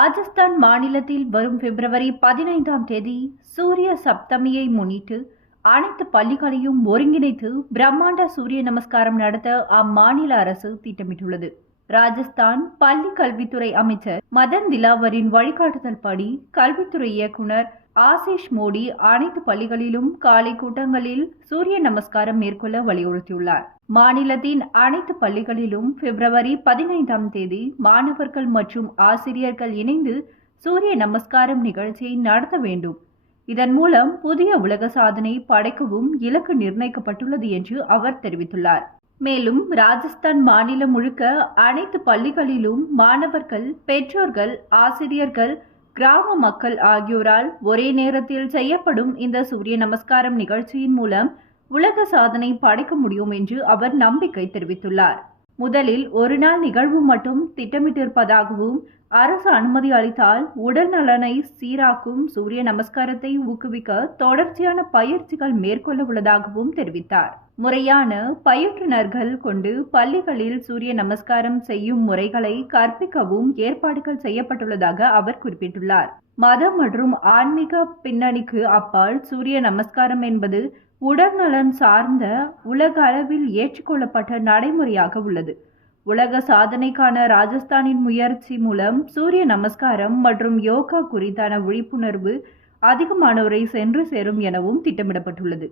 ராஜஸ்தான் மாநிலத்தில் வரும் பிப்ரவரி 15ஆம் தேதி சூரிய சப்தமியை முன்னிட்டு அனைத்து பள்ளிகளையும் ஒருங்கிணைத்து பிரம்மாண்ட சூரிய நமஸ்காரம் நடத்த அம்மாநில அரசு திட்டமிட்டுள்ளது. ராஜஸ்தான் பள்ளி கல்வித்துறை அமைச்சர் மதன் திலாவரின் வழிகாட்டுதல் படி கல்வித்துறை இயக்குனர் ஆசிஷ் மோடி அனைத்து பள்ளிகளிலும் காலை கூட்டங்களில் சூரிய நமஸ்காரம் மேற்கொள்ள வலியுறுத்தியுள்ளார். மாநிலத்தின் அனைத்து பள்ளிகளிலும் பிப்ரவரி 15ஆம் தேதி மாணவர்கள் மற்றும் ஆசிரியர்கள் இணைந்து சூரிய நமஸ்காரம் நிகழ்ச்சியை நடத்த வேண்டும். இதன் மூலம் புதிய உலக சாதனை படைக்கவும் இலக்கு நிர்ணயிக்கப்பட்டுள்ளது என்று அவர் தெரிவித்துள்ளார். மேலும் ராஜஸ்தான் மாநிலம் முழுக்க அனைத்து பள்ளிகளிலும் மாணவர்கள், பெற்றோர்கள், ஆசிரியர்கள், கிராம மக்கள் ஆகியோரால் ஒரே நேரத்தில் செய்யப்படும் இந்த சூரிய நமஸ்காரம் நிகழ்ச்சியின் மூலம் உலக சாதனை படைக்க முடியும் என்று அவர் நம்பிக்கை தெரிவித்துள்ளார். முதலில் ஒரு நாள் நிகழ்வு மட்டும் திட்டமிட்டிருப்பதாகவும் அரசு அனுமதி அளித்தால் உடல் நலனை சீராக்கும் சூரிய நமஸ்காரத்தை ஊக்குவிக்க தொடர்ச்சியான பயிற்சிகள் மேற்கொள்ள உள்ளதாகவும் தெரிவித்தார். முறையான பயிற்றுனர்கள் கொண்டு பள்ளிகளில் சூரிய நமஸ்காரம் செய்யும் முறைகளை கற்பிக்கவும் ஏற்பாடுகள் செய்யப்பட்டுள்ளதாக அவர் குறிப்பிட்டுள்ளார். மதம் மற்றும் ஆன்மீக பின்னணிக்கு அப்பால் சூரிய நமஸ்காரம் என்பது உடல்நலன் சார்ந்த உலக அளவில் ஏற்றுக்கொள்ளப்பட்ட நடைமுறையாக உள்ளது. உலக சாதனைக்கான ராஜஸ்தானின் முயற்சி மூலம் சூரிய நமஸ்காரம் மற்றும் யோகா குறித்தான விழிப்புணர்வு அதிகமானோரை சென்று சேரும் எனவும் திட்டமிடப்பட்டுள்ளது.